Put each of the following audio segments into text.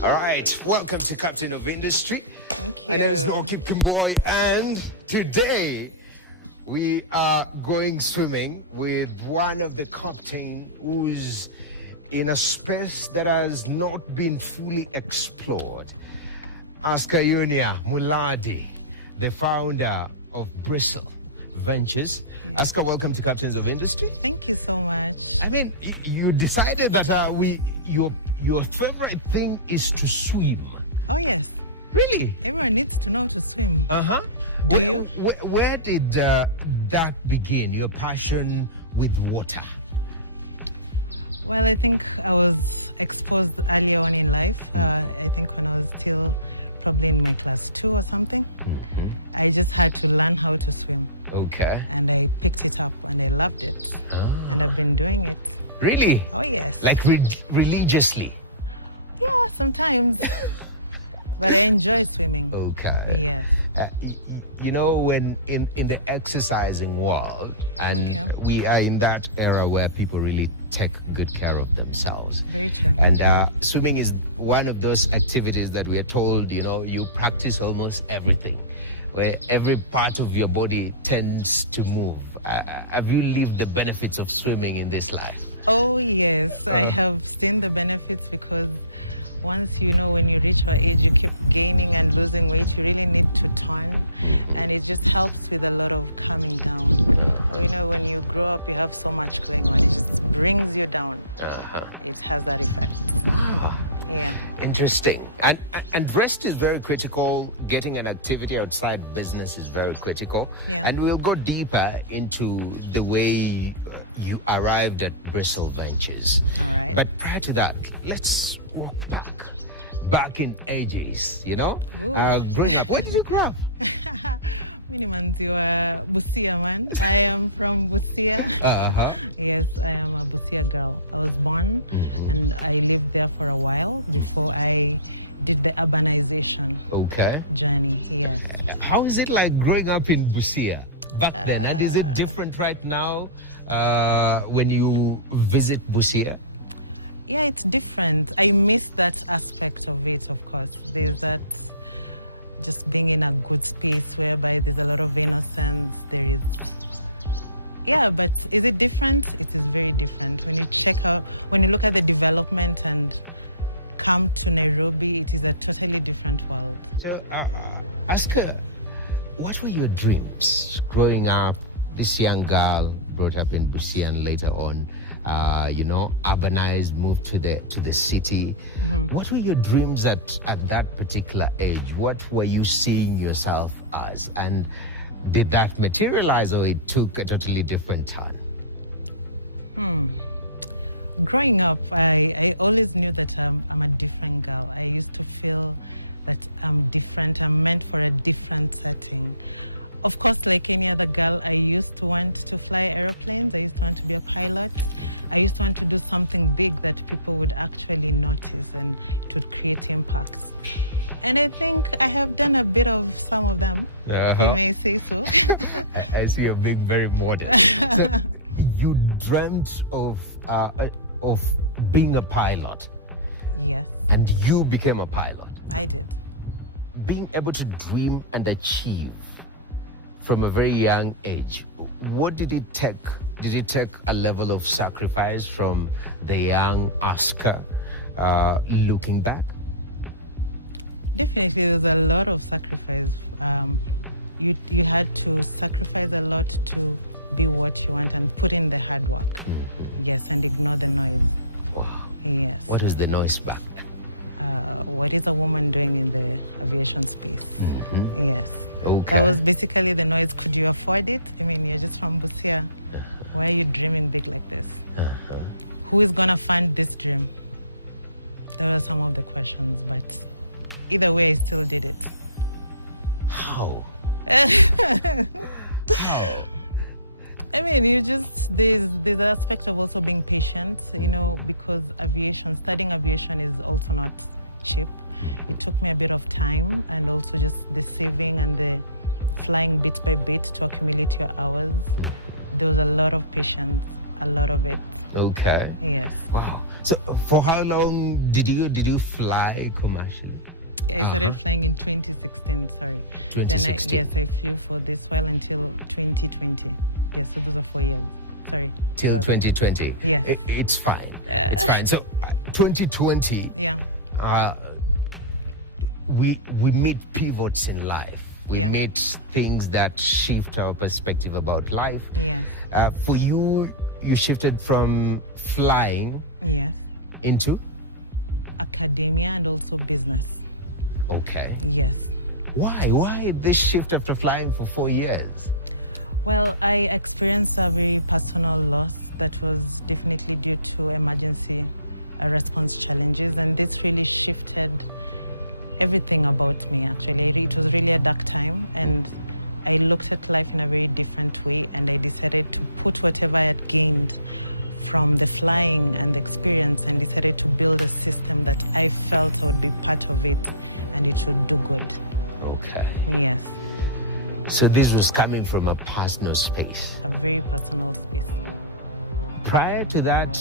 All right, welcome to Captain of Industry. My name is Norkip Kimboy, and today we are going swimming with one of the captain who's in a space that has not been fully explored. Ascar Eunia, Muladi, the founder of Breesi Ventures. Ascar, welcome to Captains of Industry. I mean, you decided that your favorite thing is to swim. Really? Uh-huh. Where did that begin, your passion with water? Well, I think I was exposed early on in life. I just like to learn how to swim. Okay. Ah. Really? Like religiously? Sometimes. Okay. You know, when in the exercising world, and we are in that era where people really take good care of themselves, and swimming is one of those activities that we are told, you know, you practice almost everything, where every part of your body tends to move. Have you lived the benefits of swimming in this life? I've seen the benefits because once you know when you reach my age, it's gaining and losing weight really makes you fine. And it just helps with a lot of coming down. So when you go up, you have so much, brings you down. Interesting. And rest is very critical. Getting an activity outside business is very critical. And we'll go deeper into the way you arrived at Breesi Ventures. But prior to that, let's walk back in ages, you know? Growing up, where did you grow up? Uh-huh. Okay. How is it like growing up in Busia back then? And is it different right now when you visit Busia? It's different. I miss that aspect of it, of course. Is that it's bringing up wherever there's a lot of work and yeah, but is it different? It's very different. When you check out, when you look at the development and comes to Nairobi, it's a totally different model. So, Ascar, what were your dreams growing up? This young girl brought up in Breesi and later on, you know, urbanized, moved to the city. What were your dreams at that particular age? What were you seeing yourself as? And did that materialize, or it took a totally different turn? Growing up, I always knew that I'm a different girl. I really feel like I'm meant for a different life. Of course, like any other girl, I used to want to fly airplanes. I used to want to be a pilot. I used to want to do something big that people would actually want to create impact. And I think I have been a bit of some of them. Uh-huh. I see you're being very modest. So you dreamt of being a pilot, and you became a pilot. Being able to dream and achieve from a very young age, what did it take? Did it take a level of sacrifice from the young Ascar looking back? Definitely, there's a lot of sacrifice. You had to expose a lot to do what you want and put in the effort. Yes, and ignore the noise. Wow. What was the noise back then? It's a woman doing it. Okay. Basically, the noise was the market, and from Busia, I used to who's gonna find this thing? Those are some of the questions. Either way, I still do it. How? How? Okay. Wow. So for how long did you fly commercially? 2016 till 2020. It's fine. It's fine. So 2020, we meet pivots in life. We meet things that shift our perspective about life. For you, you shifted from flying into? Okay. Why this shift after flying for 4 years? Well, I experienced being a tomorrow that was and of course challenges, and this really shifted everything away. We had that time. I looked at my family and I decided to pursue my experience the time and experience, and decided to grow and my time. Okay. So this was coming from a personal space. Prior to that,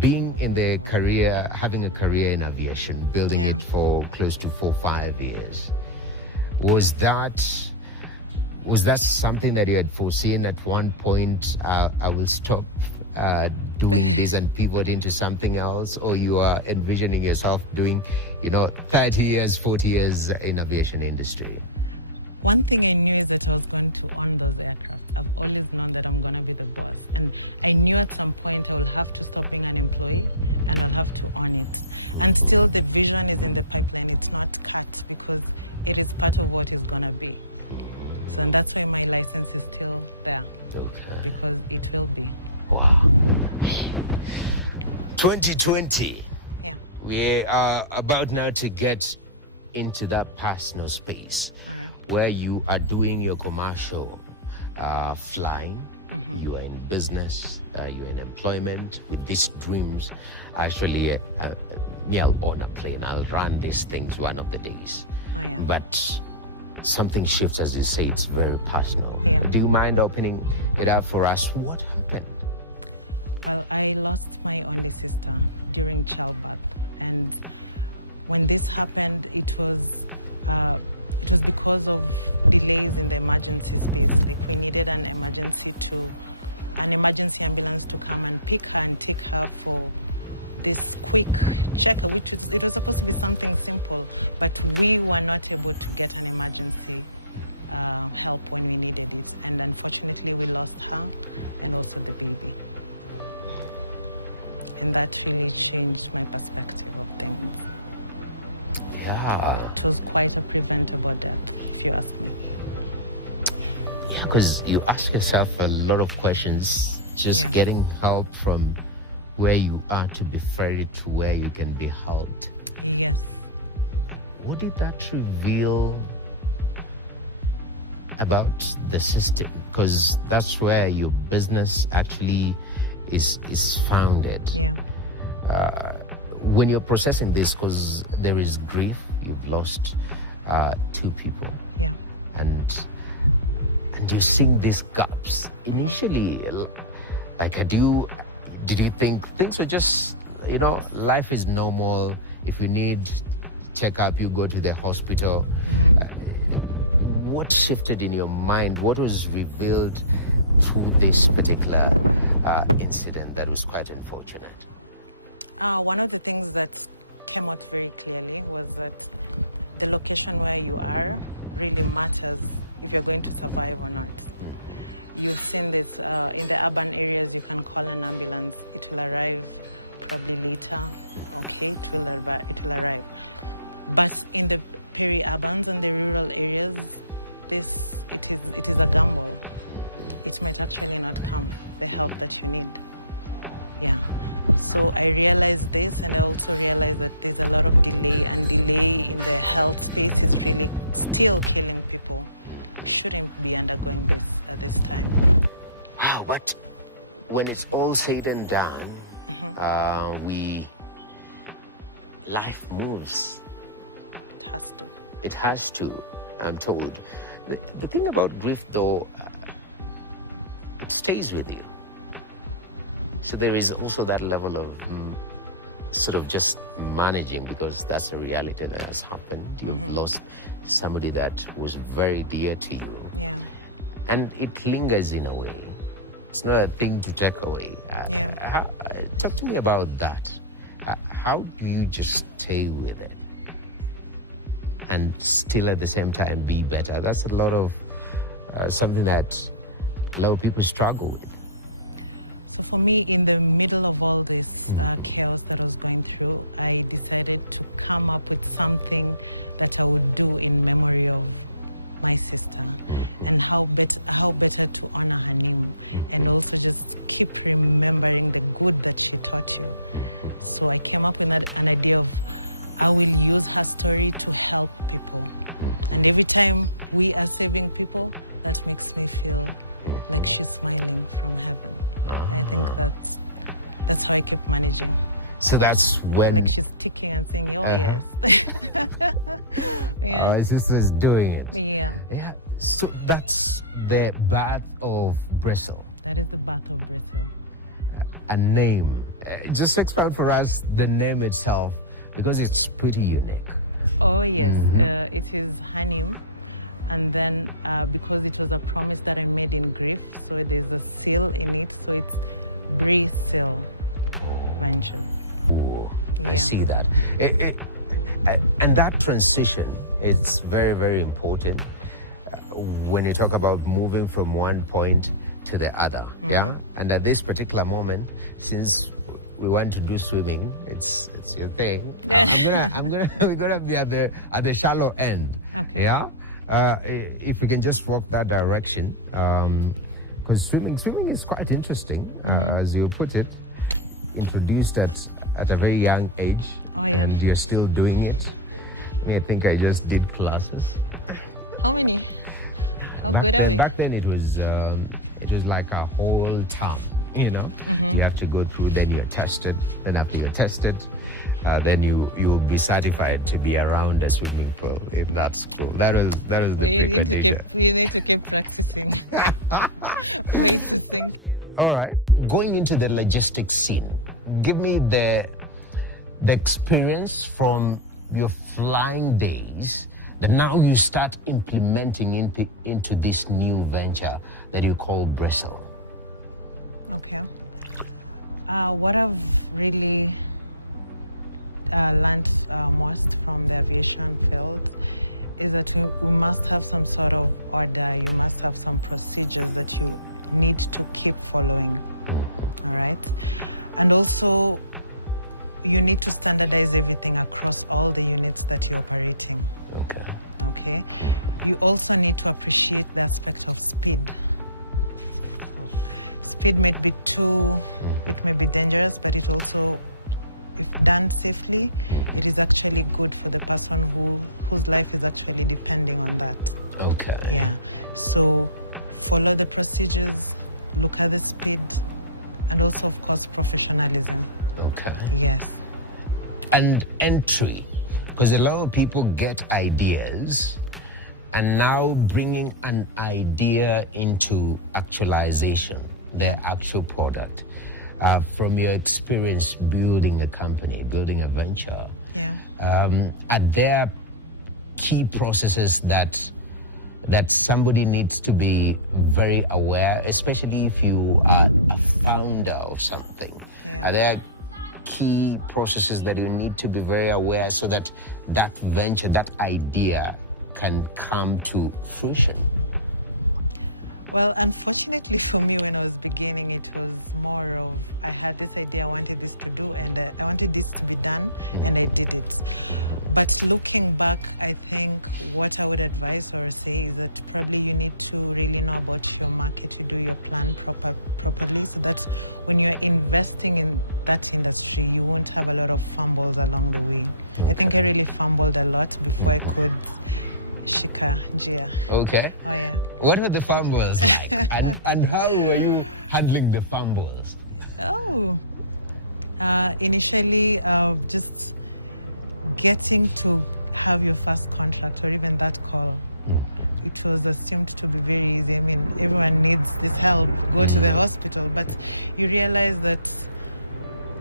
being in the career, having a career in aviation, building it for close to 4 or 5 years, was that something that you had foreseen at one point? I will stop doing this and pivot into something else, or you are envisioning yourself doing, 30 years, 40 years in aviation industry? One thing I knew that I was going to wonder that I've always wondered I'm going to do it. I knew at some point I would have to step in and do it, and I have to own it. And still the design of the company is not because it is part of what we're going to do. And that's why my life is Okay. Wow. 2020, we are about now to get into that personal space where you are doing your commercial flying, you are in business, you are in employment with these dreams. Actually, me, I'll own a plane, I'll run these things one of the days. But something shifts, as you say, it's very personal. Do you mind opening it up for us? What happened? I lost my during the lockdown. When this happened, it was because of the way the emergency when I was emergency. An emergency ambulance to come and pick her and take her to check her to do something simple, but really were not able to get an emergency. Unfortunately, we lost her. Yeah. Yeah, because you ask yourself a lot of questions, just getting help from where you are to be ferried to where you can be helped. What did that reveal about the system? Because that's where your business actually is founded. When you're processing this, because there is grief, you've lost 2 people, and you're seeing these gaps. Initially, like, did you think things were just, life is normal? If you need checkup, you go to the hospital. What shifted in your mind? What was revealed through this particular incident that was quite unfortunate? One of the things that came up with was the location where you are, where your masters, you're going to survive or not. You still in the urban areas and other areas, right? But in the urban and the rural areas, Wow, but when it's all said and done, life moves. It has to, I'm told. The thing about grief, though, it stays with you. So there is also that level of sort of just managing, because that's a reality that has happened. You've lost somebody that was very dear to you, and it lingers in a way. It's not a thing to take away. Talk to me about that. How do you just stay with it and still at the same time be better? That's a lot of something that a lot of people struggle with. For me, in the middle of all this, Mhm. I decided to come up with something that will improve in my mindset Mhm. and how best to honor Mhm. and also to remember good. Mhm. So I came up with an idea of how we build that story to help. Mhm. Every time we actually people, Mhm. Ah. that's how good money. So that's when uh-huh. Our sister's doing it. Yeah. So that's the birth of Bristle. A name. Just expound for us the name itself, because it's pretty unique. Mm-hmm. And then because it was a promise that I made with Grace, so it is still really still. Oh, I see that. And that transition is very, very important when you talk about moving from one point to the other. Yeah. And at this particular moment, since we want to do swimming, it's your thing. We're gonna be at the shallow end. Yeah. If we can just walk that direction, because swimming is quite interesting, as you put it. Introduced at a very young age, and you're still doing it. I think I just did classes. Back then it was like a whole term. You have to go through. Then you're tested. Then after you're tested, then you will be certified to be around a swimming pool in that school. That was the precondition. All right. Going into the logistics scene, give me the experience from your flying days that now you start implementing into this new venture that you call Bristle. What I've really learned most from the evolution skills is that you must have some sort of order, you must have some procedures that you need to keep following, right? And also, you need to standardize everything across all the units that you're operating. Okay. You also need to appreciate the aspect of speed. It might be dangerous, but it also is done quickly. It is actually good for the person whose life is actually depending on that. Okay. So follow the procedures, look at the speed, and also of course professionalism. Okay. Yeah. And entry, because a lot of people get ideas, and now bringing an idea into actualization, the actual product. From your experience building a company, building a venture, are there key processes that somebody needs to be very aware, especially if you are a founder of something? Are there key processes that you need to be very aware so that that venture, that idea can come to fruition? Well, unfortunately for me, when I was beginning, it was more of I had this idea I wanted this to do, and I wanted this to be done, and I did it. But looking back, I think what I would advise or say is that probably you need to really know about your market to do your plans properly. But when you're investing in that industry, you won't have a lot of fumbles along the way. I think I really fumbled a lot before I could Ascar. Okay. What were the fumbles like? And how were you handling the fumbles? Initially, just getting to have your first contract, or even that because it seems to be very easy and everyone needs the help in the hospital, but you realize that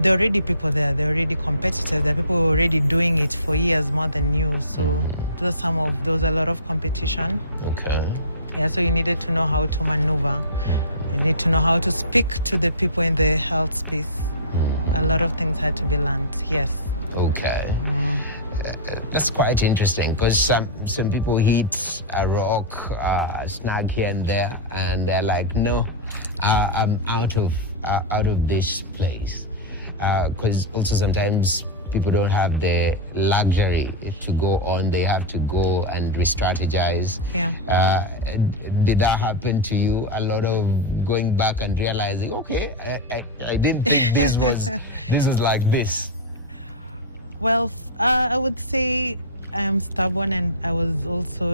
there are already people there, there are already competitors, and people are already doing it for years more than you. So there's a lot of competition. Okay. And so you needed to know how to maneuver. You need to know how to speak to the people in the health space. A lot of things had to be learned. Yes. Okay. That's quite interesting because some people hit a rock, snag here and there, and they're like, no, I'm out of this place. Because also sometimes people don't have the luxury to go on; they have to go and re-strategize. Did that happen to you? A lot of going back and realizing, okay, I didn't think this was like this. Well, I would say I'm stubborn, and I was also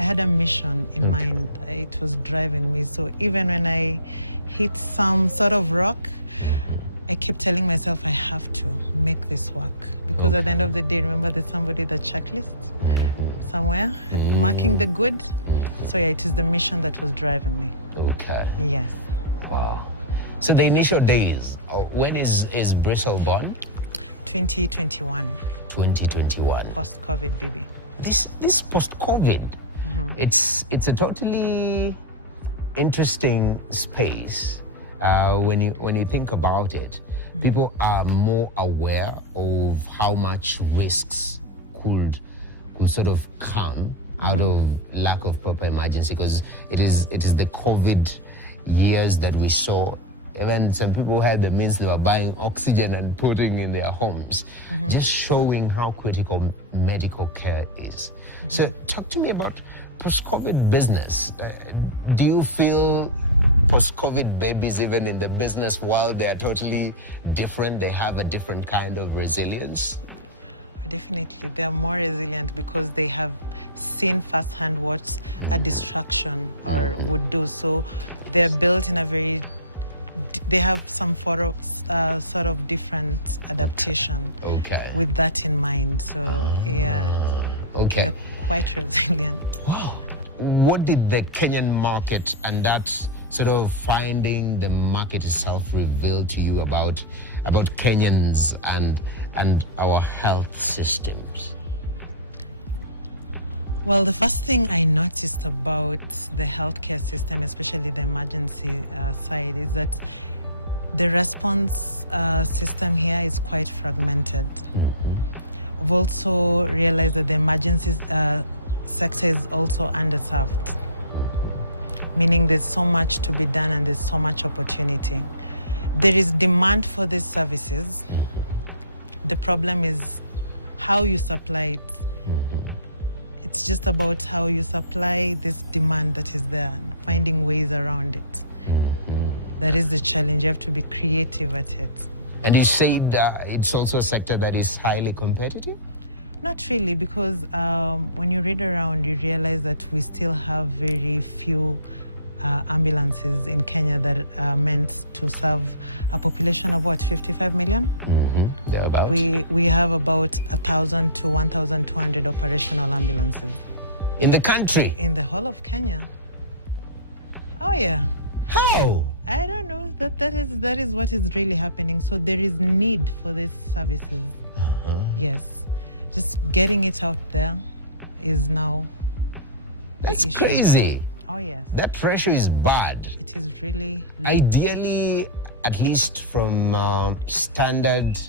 I had a mission. Okay. I was driving with, so even when I hit some sort of rock, I keep telling myself I have to make this work. So at the end of the day, remember there's somebody that's joining somewhere, working the good. So it is the mission that is good. Okay. Yeah. Wow. So the initial days, when is Bristle born? 2021. 2021. This post-COVID, it's a totally interesting space. When you think about it, people are more aware of how much risks could sort of come out of lack of proper emergency, because it is the COVID years that we saw. Even some people had the means, they were buying oxygen and putting in their homes, just showing how critical medical care is. So talk to me about post-COVID business. Do you feel post-COVID babies, even in the business world, they are totally different? They have a different kind of resilience? They are more resilient because they have seen first-hand work and action. So they are built in a way, they have some sort of different adaptation. Okay. With that in mind. Okay. Wow. What did the Kenyan market and that sort of finding the market itself reveal to you about Kenyans and our health systems? Well, the first thing I noticed about the healthcare system, especially the emergency side, is that the response system here is quite fragmented. We also realize that the emergency sector is also underserved. Meaning there's so much to be done and there's so much opportunity. There is demand for these services. The problem is how you supply it. It's about how you supply this demand that is there, finding ways around it. That is the challenge. You have to be creative at it. And you said it's also a sector that is highly competitive? Not really, because when you read around, you realize that we still have very few ambulances in Kenya that are meant to serve a population of about 55 million. Thereabouts. We have about 1,000 to 1,200 operational ambulances. In the country? In the whole of Kenya. Oh yeah. How? I don't know, but that is what is really happening. So there is need for these services. Yes. Just getting it off there is no. That's crazy. Oh yeah. That pressure is bad. Really. Ideally, at least from standard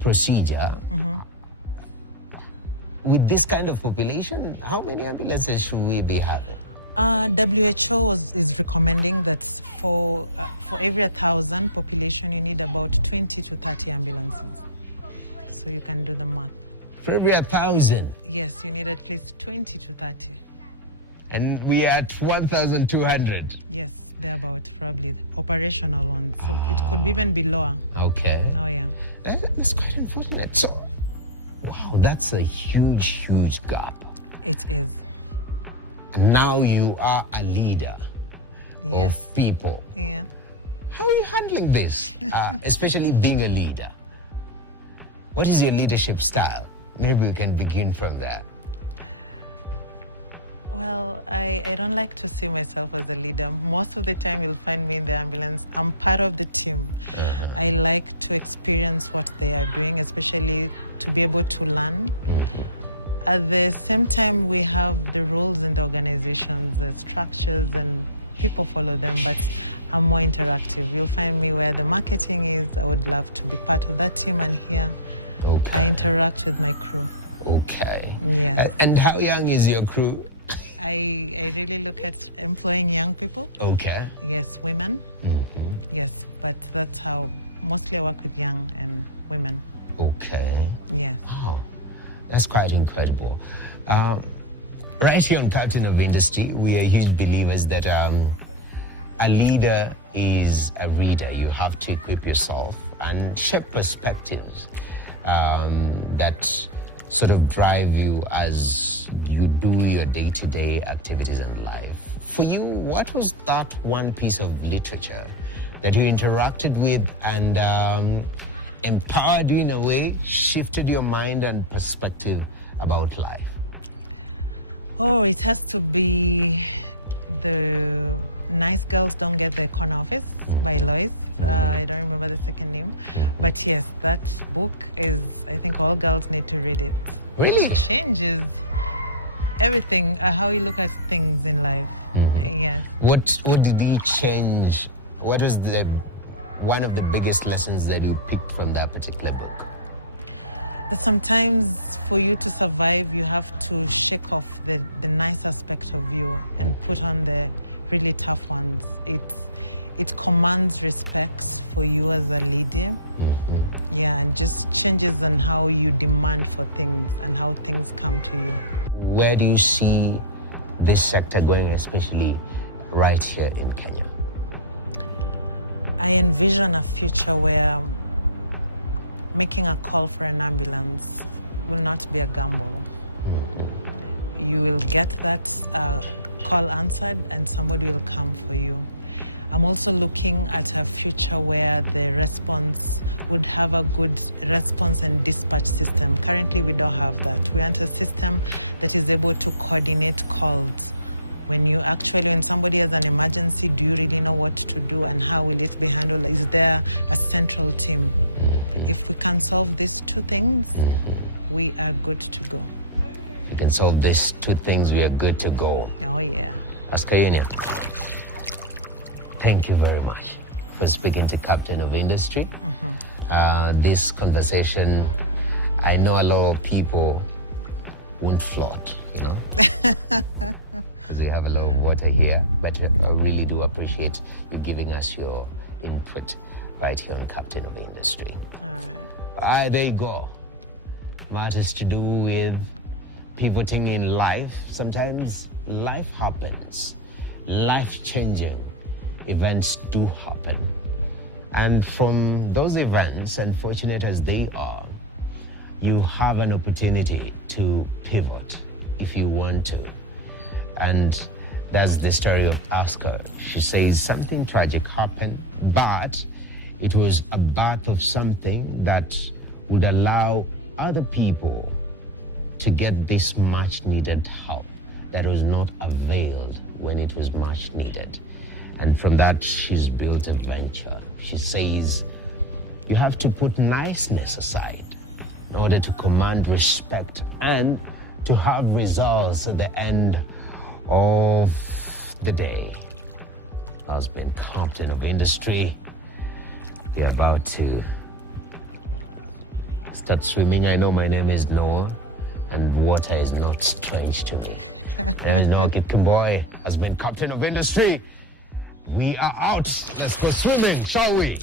procedure, with this kind of population, how many ambulances should we be having? WHO is recommending that for every 1,000 population, you need about 20 to 30 ambulances. So you can do the math. For every 1,000. Yes, you need at least 20 to 30. And we are at 1,200. Yes, they're about operational ones. Ah. It could even be lower. Okay. That's quite unfortunate. So, wow, that's a huge gap. Now you are a leader of people. Yeah. How are you handling this, especially being a leader? What is your leadership style? Maybe we can begin from there. No, I don't like to see myself as a leader. Most of the time you'll find me in the ambulance. I'm part of the team. I like to experience what they are doing, especially to be able to learn. At the same time, we have the roles in the organization, the structures, and people follow them, but I'm more interactive. You'll find me where the marketing is, I would love to be part of that team, and yeah, Okay. interact with my team. Okay. And how young is your crew? I really look at employing young people, Okay. yes, women, yes, that's how mostly I like to young and women, Okay. yes. Wow. That's quite incredible. Right here on Captain of Industry, we are huge believers that a leader is a reader. You have to equip yourself and shape perspectives that sort of drive you as you do your day-to-day activities in life. For you, what was that one piece of literature that you interacted with and empowered you in a way, shifted your mind and perspective about life? Oh, it has to be the Nice Girls Don't Get Their Cannabis by Life. I don't remember the second name. But yes, that book is, I think all girls need to read it. Really? It changes everything, how you look at things in life. Yeah. What did he change? What was one of the biggest lessons that you picked from that particular book? Sometimes for you to survive, you have to shake off the nice aspects of you, take on the really tough ones. It commands respect for you as a leader. Yeah, and just changes on how you demand for things and how things come to you. Where do you see this sector going, especially right here in Kenya? I envision a future where making a call for an ambulance will not be a gamble. You will get that call answered and somebody will come for you. I'm also looking at a future where the response would have a good response and dispatch system. Currently we don't have that. We have a system that is able to coordinate calls. When you actually, when somebody has an emergency, do you really know what to do and how will it be handled? Is there a central team? If we can solve these two things, we are good to go. If you can solve these two things, we are good to go. Ascar, Eunia, thank you very much for speaking to Captain of Industry. This conversation, I know a lot of people won't float, because we have a lot of water here, but I really do appreciate you giving us your input right here on Captain of Industry. There you go. Matters to do with pivoting in life. Sometimes life happens. Life-changing events do happen. And from those events, unfortunate as they are, you have an opportunity to pivot if you want to. And that's the story of Ascar. She says something tragic happened, but it was a birth of something that would allow other people to get this much needed help that was not availed when it was much needed. And from that, she's built a venture. She says you have to put niceness aside in order to command respect and to have results at the end of the day. Has been Captain of Industry. We are about to start swimming. I know my name is Noah, and water is not strange to me. My name is Noah Kitkenboy. Has been Captain of Industry. We are out. Let's go swimming, shall we?